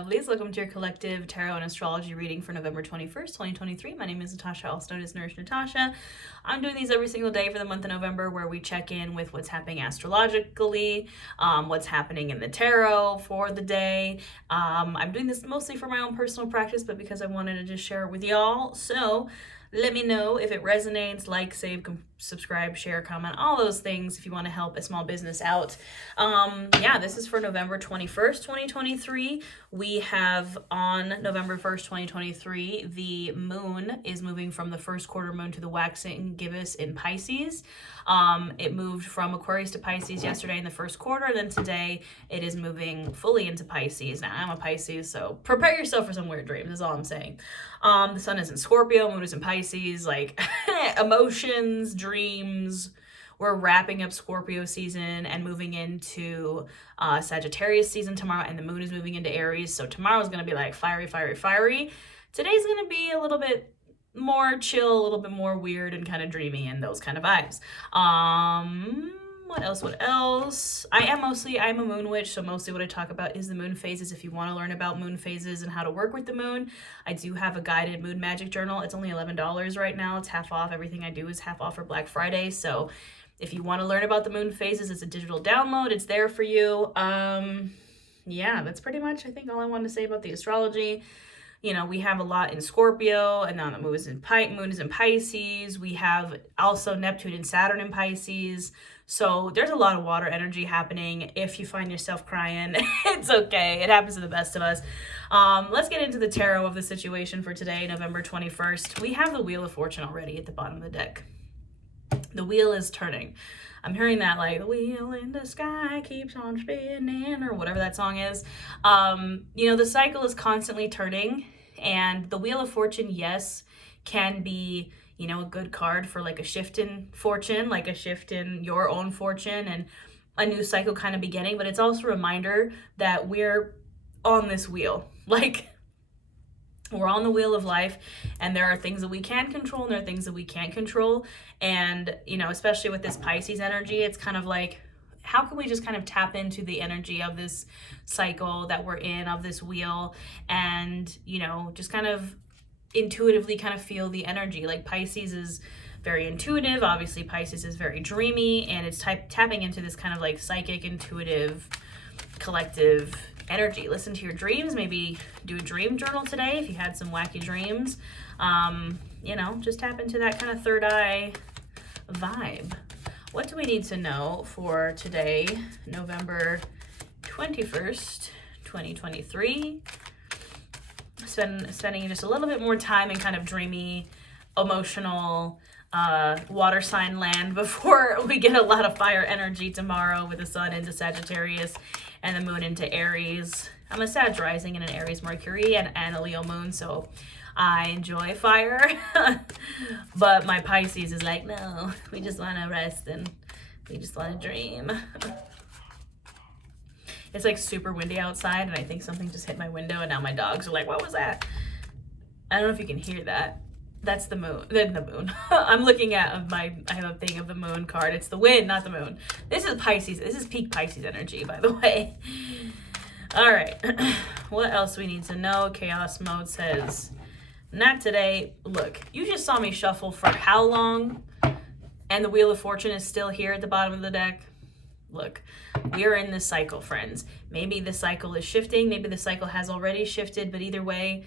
lovelies. Welcome to your collective tarot and astrology reading for November 21st, 2023. My name is Natasha, also known as Nourish Natasha. I'm doing these every single day for the month of November, where we check in with what's happening astrologically, what's happening in the tarot for the day. I'm doing this mostly for my own personal practice, but because I wanted to just share it with y'all. So let me know if it resonates. Like, save, subscribe, share, comment, all those things if you want to help a small business out. This is for November 21st, 2023. We have on November 1st, 2023, the moon is moving from the first quarter moon to the waxing gibbous in Pisces. It moved from Aquarius to Pisces yesterday in the first quarter. Then today it is moving fully into Pisces. Now, I'm a Pisces, so prepare yourself for some weird dreams, is all I'm saying. The sun is in Scorpio, moon is in Pisces, like emotions, dreams. We're wrapping up Scorpio season and moving into Sagittarius season tomorrow, and the moon is moving into Aries. So tomorrow's going to be like fiery, fiery, fiery. Today's going to be a little bit more chill, a little bit more weird and kind of dreamy and those kind of vibes. What else? I'm a moon witch, so mostly what I talk about is the moon phases. If you want to learn about moon phases and how to work with the moon, I do have a guided moon magic journal. It's only $11 right now. It's half off. Everything I do is half off for Black Friday. So if you want to learn about the moon phases, it's a digital download. It's there for you. That's pretty much, I think, all I wanted to say about the astrology. You know, we have a lot in Scorpio, and now the moon is in Pisces. We have also Neptune and Saturn in Pisces. So there's a lot of water energy happening. If you find yourself crying, it's okay. It happens to the best of us. Let's get into the tarot of the situation for today, November 21st. We have the Wheel of Fortune already at the bottom of the deck. The wheel is turning. I'm hearing that, like, the wheel in the sky keeps on spinning, or whatever that song is. The cycle is constantly turning, and the Wheel of Fortune, yes, can be, a good card for like a shift in fortune, like a shift in your own fortune and a new cycle kind of beginning. But it's also a reminder that we're on this wheel. Like, we're on the wheel of life, and there are things that we can control and there are things that we can't control. And, especially with this Pisces energy, it's kind of like, how can we just kind of tap into the energy of this cycle that we're in, of this wheel, and, just kind of intuitively kind of feel the energy. Like, Pisces is very intuitive. Obviously, Pisces is very dreamy, and it's tapping into this kind of like psychic, intuitive, collective energy. Listen to your dreams. Maybe do a dream journal today if you had some wacky dreams. Just tap into that kind of third eye vibe. What do we need to know for today, November 21st, 2023? Spending just a little bit more time in kind of dreamy, emotional, water sign land before we get a lot of fire energy tomorrow with the sun into Sagittarius and the moon into Aries. I'm a Sag rising and an Aries Mercury and a Leo moon, so I enjoy fire. But my Pisces is like, no, we just want to rest and we just want to dream. It's like super windy outside, and I think something just hit my window, and now my dogs are like, what was that? I don't know if you can hear that. That's the moon. Then the moon. I'm looking at I have a thing of the moon card. It's the wind, not the moon. This is Pisces. This is peak Pisces energy, by the way. All right. What else we need to know? Chaos mode says, not today. Look, you just saw me shuffle for how long? And the Wheel of Fortune is still here at the bottom of the deck. Look, we are in this cycle, friends. Maybe the cycle is shifting. Maybe the cycle has already shifted, but either way,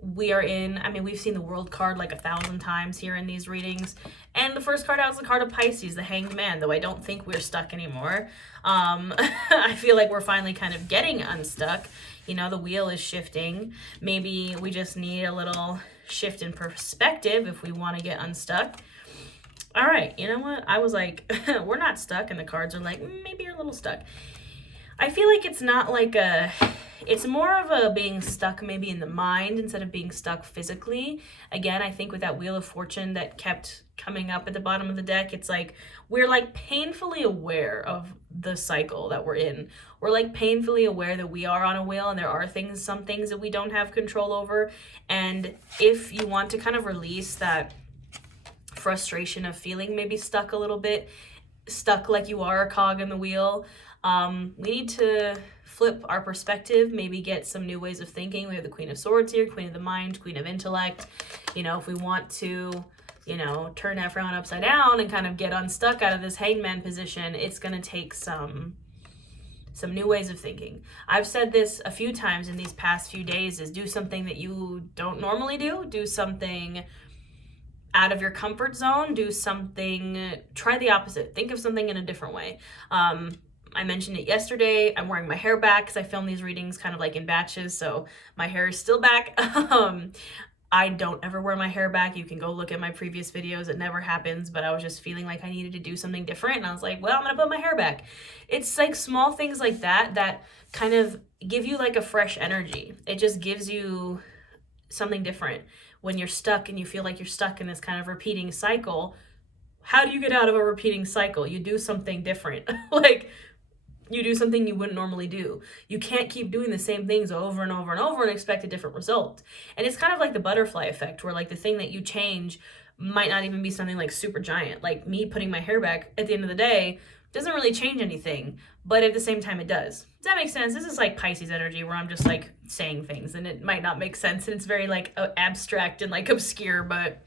we are in, we've seen the World card like 1,000 times here in these readings. And the first card out is the card of Pisces, the Hanged Man, though I don't think we're stuck anymore. I feel like we're finally kind of getting unstuck. The wheel is shifting. Maybe we just need a little shift in perspective if we want to get unstuck. All right, you know what? I was like, we're not stuck, and the cards are like, maybe you're a little stuck. I feel like it's not like it's more of a being stuck maybe in the mind instead of being stuck physically. Again, I think with that Wheel of Fortune that kept coming up at the bottom of the deck, it's like we're like painfully aware of the cycle that we're in. We're like painfully aware that we are on a wheel, and there are some things that we don't have control over. And if you want to kind of release that frustration of feeling maybe stuck a little bit, stuck like you are a cog in the wheel, we need to flip our perspective, maybe get some new ways of thinking. We have the Queen of Swords here, Queen of the Mind, Queen of Intellect. You know, if we want to, you know, turn everyone upside down and kind of get unstuck out of this hangman position, it's going to take some new ways of thinking. I've said this a few times in these past few days, is do something that you don't normally do something out of your comfort zone, do something, try the opposite, think of something in a different way. I mentioned it yesterday, I'm wearing my hair back because I film these readings kind of like in batches, so my hair is still back. I don't ever wear my hair back. You can go look at my previous videos. It never happens, but I was just feeling like I needed to do something different. And I was like, well, I'm going to put my hair back. It's like small things like that that kind of give you like a fresh energy. It just gives you something different. When you're stuck and you feel like you're stuck in this kind of repeating cycle, how do you get out of a repeating cycle? You do something different. Like, you do something you wouldn't normally do. You can't keep doing the same things over and over and over and expect a different result. And it's kind of like the butterfly effect, where like the thing that you change might not even be something like super giant. Like me putting my hair back at the end of the day doesn't really change anything, but at the same time it does. Does that make sense? This is like Pisces energy, where I'm just like saying things and it might not make sense, and it's very like abstract and like obscure, but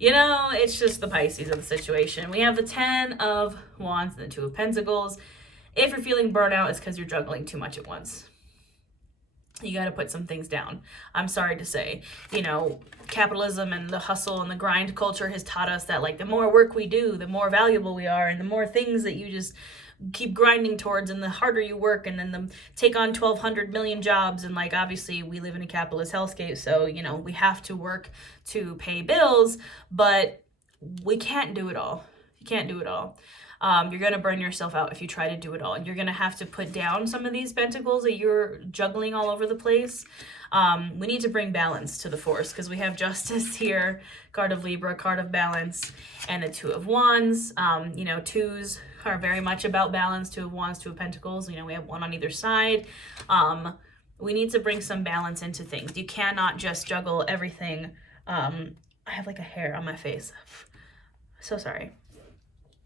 you know, it's just the Pisces of the situation. We have the 10 of Wands and the 2 of Pentacles. If you're feeling burnout, it's because you're juggling too much at once. You got to put some things down. I'm sorry to say, you know, capitalism and the hustle and the grind culture has taught us that like the more work we do, the more valuable we are, and the more things that you just keep grinding towards, and the harder you work, and then take on 1,200 million jobs. And like, obviously we live in a capitalist hellscape, so, you know, we have to work to pay bills, but we can't do it all. You can't do it all. You're going to burn yourself out if you try to do it all. And you're going to have to put down some of these pentacles that you're juggling all over the place. We need to bring balance to the force, because we have Justice here, card of Libra, card of balance, and the 2 of Wands. You know, 2s are very much about balance. 2 of Wands, 2 of Pentacles. You know, we have one on either side. We need to bring some balance into things. You cannot just juggle everything. I have like a hair on my face. So sorry.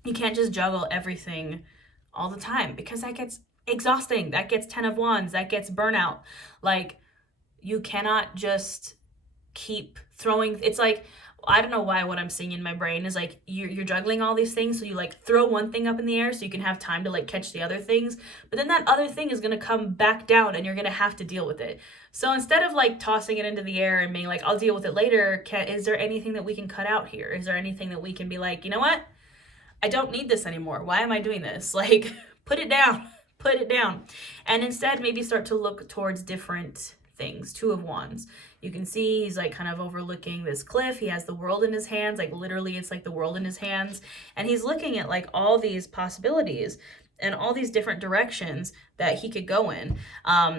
You can't just juggle everything all the time, because that gets exhausting. That gets 10 of Wands. That gets burnout. Like, you cannot just keep throwing. It's like, I don't know why what I'm seeing in my brain is like you're juggling all these things. So you like throw one thing up in the air so you can have time to like catch the other things. But then that other thing is going to come back down and you're going to have to deal with it. So instead of like tossing it into the air and being like, I'll deal with it later, is there anything that we can cut out here? Is there anything that we can be like, you know what? I don't need this anymore. Why am I doing this? Like, put it down, put it down. And instead, maybe start to look towards different things. 2 of Wands. You can see he's like kind of overlooking this cliff. He has the world in his hands. Like literally, it's like the world in his hands. And he's looking at like all these possibilities and all these different directions that he could go in,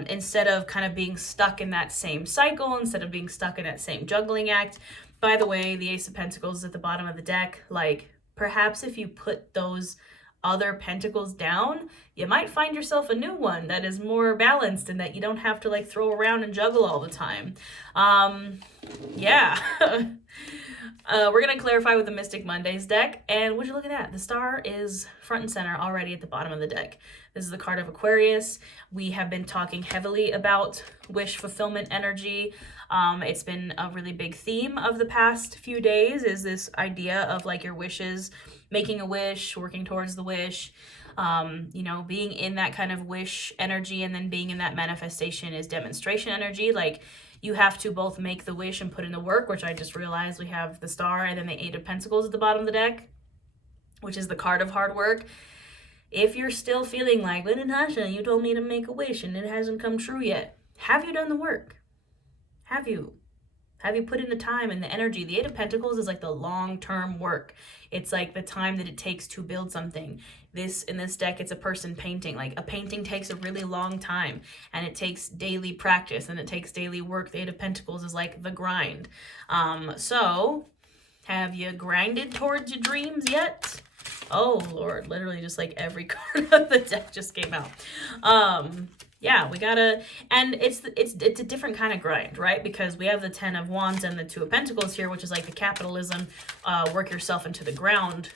instead of kind of being stuck in that same cycle, instead of being stuck in that same juggling act. By the way, the Ace of Pentacles is at the bottom of the deck. Like, perhaps if you put those other pentacles down, you might find yourself a new one that is more balanced and that you don't have to like throw around and juggle all the time. Yeah. We're going to clarify with the Mystic Mondays deck. And would you look at that? The star is front and center already at the bottom of the deck. This is the card of Aquarius. We have been talking heavily about wish fulfillment energy. It's been a really big theme of the past few days, is this idea of like your wishes, making a wish, working towards the wish, you know, being in that kind of wish energy, and then being in that manifestation is demonstration energy. Like, you have to both make the wish and put in the work, which I just realized we have the star and then the 8 of Pentacles at the bottom of the deck, which is the card of hard work. If you're still feeling like, but Natasha, you told me to make a wish and it hasn't come true yet, have you done the work? Have you? Have you put in the time and the energy? The 8 of Pentacles is like the long-term work. It's like the time that it takes to build something. In this deck, it's a person painting. Like, a painting takes a really long time, and it takes daily practice, and it takes daily work. The 8 of Pentacles is like the grind. So have you grinded towards your dreams yet? Oh, Lord, literally just like every card of the deck just came out. Yeah, we gotta, and it's a different kind of grind, right? Because we have the 10 of Wands and the 2 of Pentacles here, which is like the capitalism, work yourself into the ground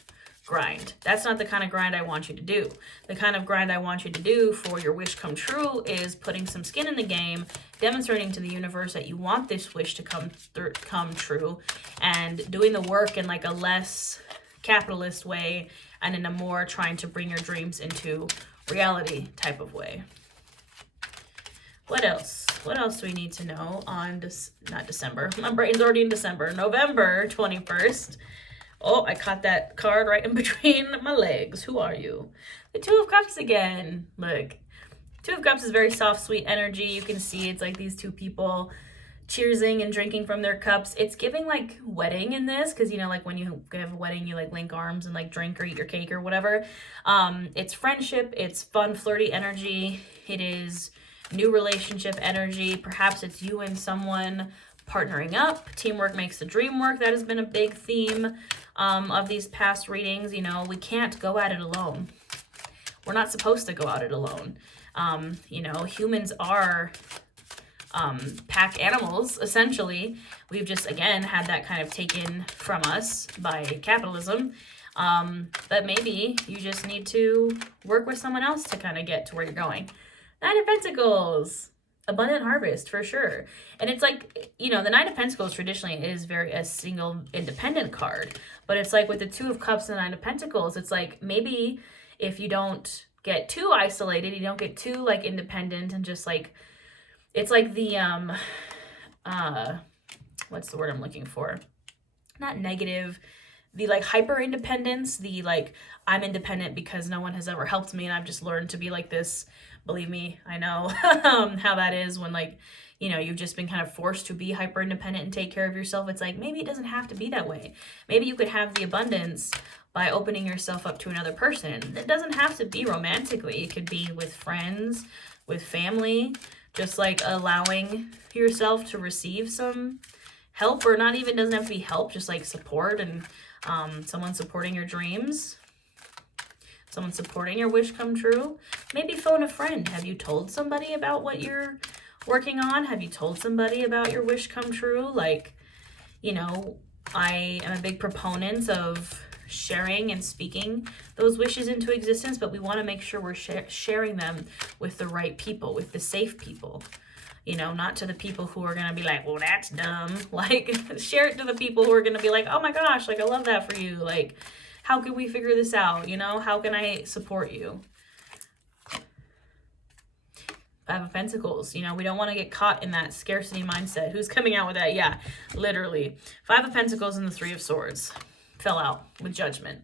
grind. That's not the kind of grind I want you to do. The kind of grind I want you to do for your wish come true is putting some skin in the game, demonstrating to the universe that you want this wish to come true, and doing the work in like a less capitalist way and in a more trying to bring your dreams into reality type of way. What else? What else do we need to know on not December? My brain's already in December. November 21st. Oh, I caught that card right in between my legs. Who are you? The Two of Cups again. Look, Two of Cups is very soft, sweet energy. You can see it's like these two people cheersing and drinking from their cups. It's giving like wedding in this, because you know, like when you have a wedding, you like link arms and like drink or eat your cake or whatever. It's friendship. It's fun, flirty energy. It is new relationship energy. Perhaps it's you and someone partnering up. Teamwork makes the dream work. That has been a big theme of these past readings. You know, we can't go at it alone. We're not supposed to go at it alone. You know, humans are pack animals, essentially. We've just, again, had that kind of taken from us by capitalism. But maybe you just need to work with someone else to kind of get to where you're going. Nine of Pentacles. Abundant harvest, for sure. And it's like, you know, the Nine of Pentacles traditionally is very a single independent card. But it's like with the Two of Cups and the Nine of Pentacles, it's like maybe if you don't get too isolated, you don't get too like independent and just like, it's like the, what's the word I'm looking for? Not negative, the like hyper independence, the like, I'm independent because no one has ever helped me and I've just learned to be like this. Believe me, I know how that is when, like, you know, you've just been kind of forced to be hyper independent and take care of yourself. It's like, maybe it doesn't have to be that way. Maybe you could have the abundance by opening yourself up to another person. It doesn't have to be romantically. It could be with friends, with family, just like allowing yourself to receive some help, or not even, doesn't have to be help, just like support and someone supporting your dreams. Someone supporting your wish come true. Maybe phone a friend. Have you told somebody about what you're working on? Have you told somebody about your wish come true? Like, you know, I am a big proponent of sharing and speaking those wishes into existence, but we want to make sure we're sharing them with the right people, with the safe people. You know, not to the people who are going to be like, well, that's dumb. Like, share it to the people who are going to be like, oh my gosh, like, I love that for you. Like, how can we figure this out? You know, how can I support you? Five of Pentacles. You know, we don't want to get caught in that scarcity mindset. Who's coming out with that? Yeah, literally. Five of Pentacles and the Three of Swords fell out with Judgment.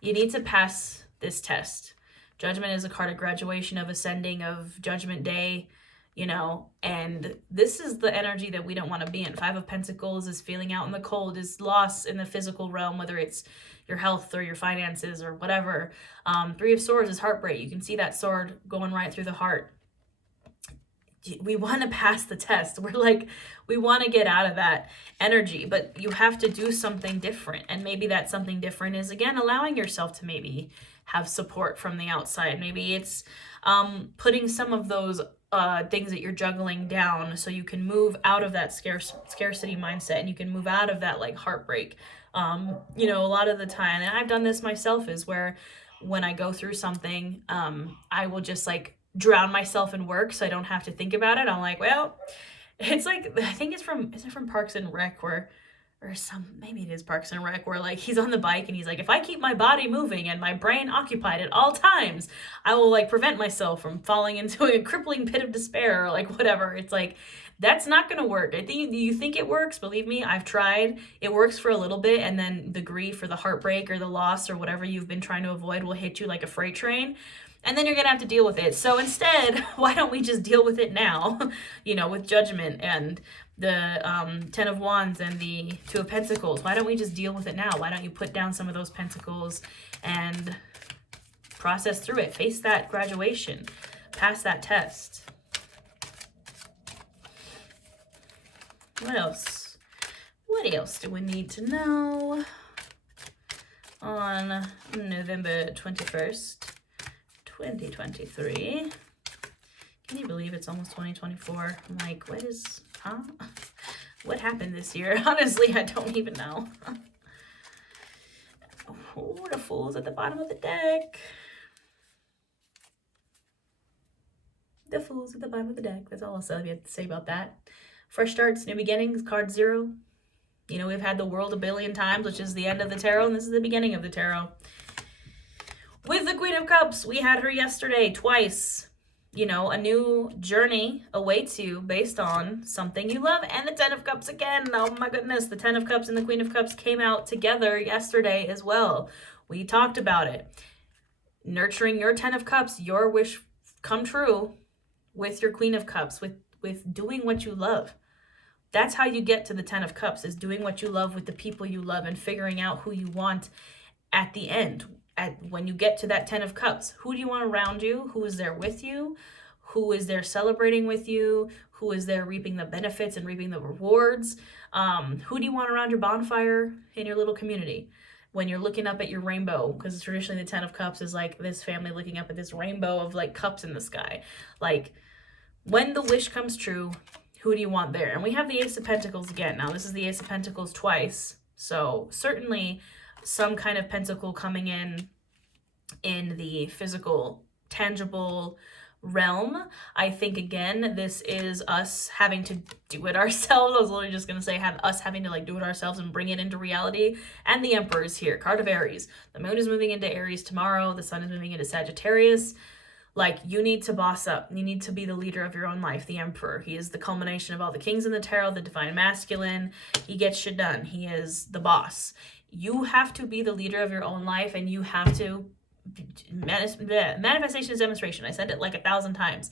You need to pass this test. Judgment is a card of graduation, of ascending, of Judgment Day, you know, and this is the energy that we don't want to be in. Five of Pentacles is feeling out in the cold, is loss in the physical realm, whether it's your health or your finances or whatever. Three of Swords is heartbreak. You can see that sword going right through the heart. We want to pass the test. We're like, we want to get out of that energy, but you have to do something different. And maybe that something different is, again, allowing yourself to maybe have support from the outside. Maybe it's putting some of those things that you're juggling down so you can move out of that scarcity mindset, and you can move out of that like heartbreak. You know, a lot of the time, and I've done this myself, is where when I go through something, I will just like drown myself in work so I don't have to think about it. I'm like, well, it's like, I think it's from, is it from Parks and Rec, where, or some, maybe it is Parks and Rec, where like he's on the bike and he's like, if I keep my body moving and my brain occupied at all times, I will like prevent myself from falling into a crippling pit of despair, or like whatever. It's like, that's not going to work. I think you think it works. Believe me, I've tried. It works for a little bit, and then the grief or the heartbreak or the loss or whatever you've been trying to avoid will hit you like a freight train. And then you're going to have to deal with it. So instead, why don't we just deal with it now, you know, with Judgment and the Ten of Wands and the Two of Pentacles. Why don't we just deal with it now? Why don't you put down some of those pentacles and process through it? Face that graduation. Pass that test. What else? What else do we need to know on November 21st? 2023. Can you believe it's almost 2024? I'm like, what happened this year? Honestly, I don't even know. Oh, the Fool's at the bottom of the deck. The Fool's at the bottom of the deck. That's all I'll have to say about that. Fresh starts, new beginnings, card 0. You know, we've had the world a billion times, which is the end of the tarot, and this is the beginning of the tarot. With the Queen of Cups, we had her yesterday twice. You know, a new journey awaits you based on something you love. And the 10 of Cups again. Oh my goodness, the 10 of Cups and the Queen of Cups came out together yesterday as well. We talked about it. Nurturing your 10 of Cups, your wish come true with your Queen of Cups, with doing what you love. That's how you get to the 10 of Cups, is doing what you love with the people you love and figuring out who you want at the end. When you get to that 10 of Cups, who do you want around you? Who is there with you? Who is there celebrating with you? Who is there reaping the benefits and reaping the rewards? Who do you want around your bonfire in your little community? When you're looking up at your rainbow, because traditionally the 10 of Cups is like this family looking up at this rainbow of like cups in the sky. Like, when the wish comes true, who do you want there? And we have the Ace of Pentacles again. Now, this is the Ace of Pentacles twice. So certainly some kind of pentacle coming in the physical, tangible realm. I think, again, this is us having to do it ourselves. I was literally just going to say us having to like do it ourselves and bring it into reality. And the Emperor is here, card of Aries. The moon is moving into Aries tomorrow. The sun is moving into Sagittarius. Like, you need to boss up. You need to be the leader of your own life. The Emperor. He is the culmination of all the kings in the tarot, the divine masculine. He gets shit done. He is the boss. You have to be the leader of your own life, and you have to manifestation is demonstration. I said it like 1,000 times.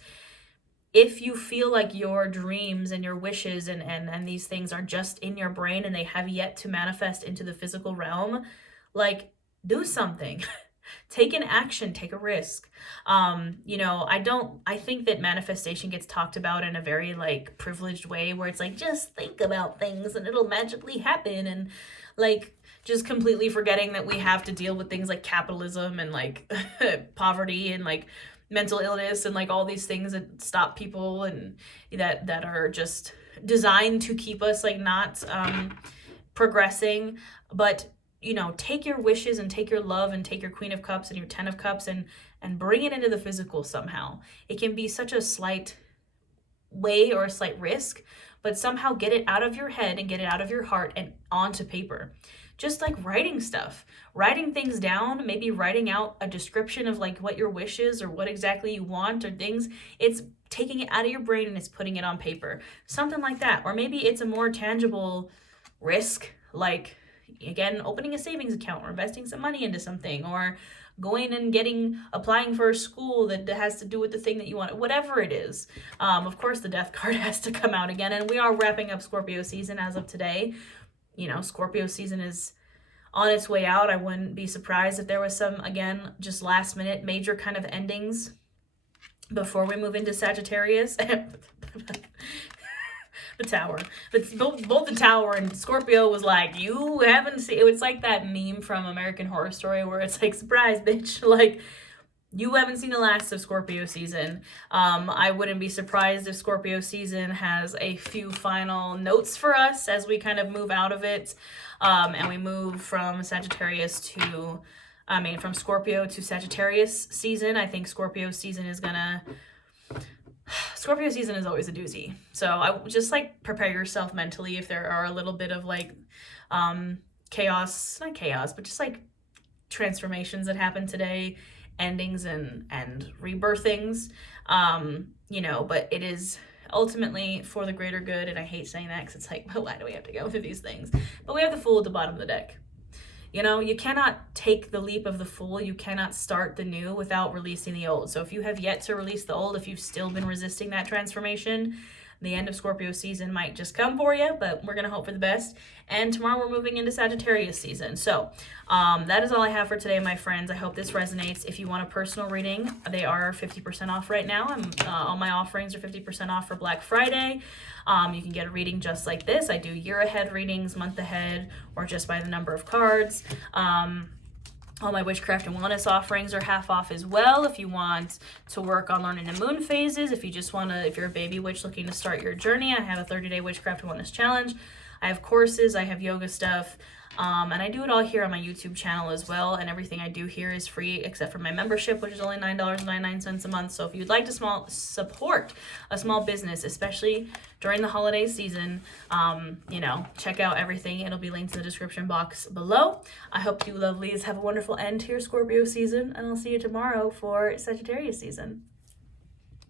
If you feel like your dreams and your wishes and these things are just in your brain and they have yet to manifest into the physical realm, like, do something. Take an action, take a risk. You know, I think that manifestation gets talked about in a very like privileged way where it's like, just think about things and it'll magically happen, and like just completely forgetting that we have to deal with things like capitalism and like poverty and like mental illness and like all these things that stop people and that are just designed to keep us like not progressing. But you know, take your wishes and take your love and take your Queen of Cups and your 10 of Cups and bring it into the physical somehow. It can be such a slight way or a slight risk, but somehow get it out of your head and get it out of your heart and onto paper. Just like writing stuff, writing things down, maybe writing out a description of like what your wish is or what exactly you want or things. It's taking it out of your brain and it's putting it on paper. Something like that. Or maybe it's a more tangible risk, like, again, opening a savings account or investing some money into something, or going and applying for a school that has to do with the thing that you want, whatever it is. Of course, the Death card has to come out again, and we are wrapping up Scorpio season as of today. You know, Scorpio season is on its way out. I wouldn't be surprised if there was some, again, just last minute major kind of endings before we move into Sagittarius. The Tower. Both the Tower and Scorpio was like, you haven't seen... It's like that meme from American Horror Story where it's like, surprise, bitch. Like, you haven't seen the last of Scorpio season. I wouldn't be surprised if Scorpio season has a few final notes for us as we kind of move out of it. And we move from from Scorpio to Sagittarius season. I think Scorpio season is always a doozy. So I just like prepare yourself mentally if there are a little bit of like not chaos, but just like transformations that happen today, endings and rebirthings. You know, but it is ultimately for the greater good. And I hate saying that because it's like, well, why do we have to go through these things? But we have the Fool at the bottom of the deck. You know, you cannot take the leap of the Fool. You cannot start the new without releasing the old. So if you have yet to release the old, if you've still been resisting that transformation, the end of Scorpio season might just come for you, but we're going to hope for the best. And tomorrow we're moving into Sagittarius season. So that is all I have for today, my friends. I hope this resonates. If you want a personal reading, they are 50% off right now. All my offerings are 50% off for Black Friday. You can get a reading just like this. I do year ahead readings, month ahead, or just by the number of cards. All my witchcraft and wellness offerings are half off as well. If you want to work on learning the moon phases, if you're a baby witch looking to start your journey, I have a 30-day witchcraft and wellness challenge. I have courses, I have yoga stuff, and I do it all here on my YouTube channel as well, and everything I do here is free except for my membership, which is only $9.99 a month. So if you'd like to support a small business, especially during the holiday season, check out everything. It'll be linked in the description box below. I hope you lovelies have a wonderful end to your Scorpio season, and I'll see you tomorrow for Sagittarius season.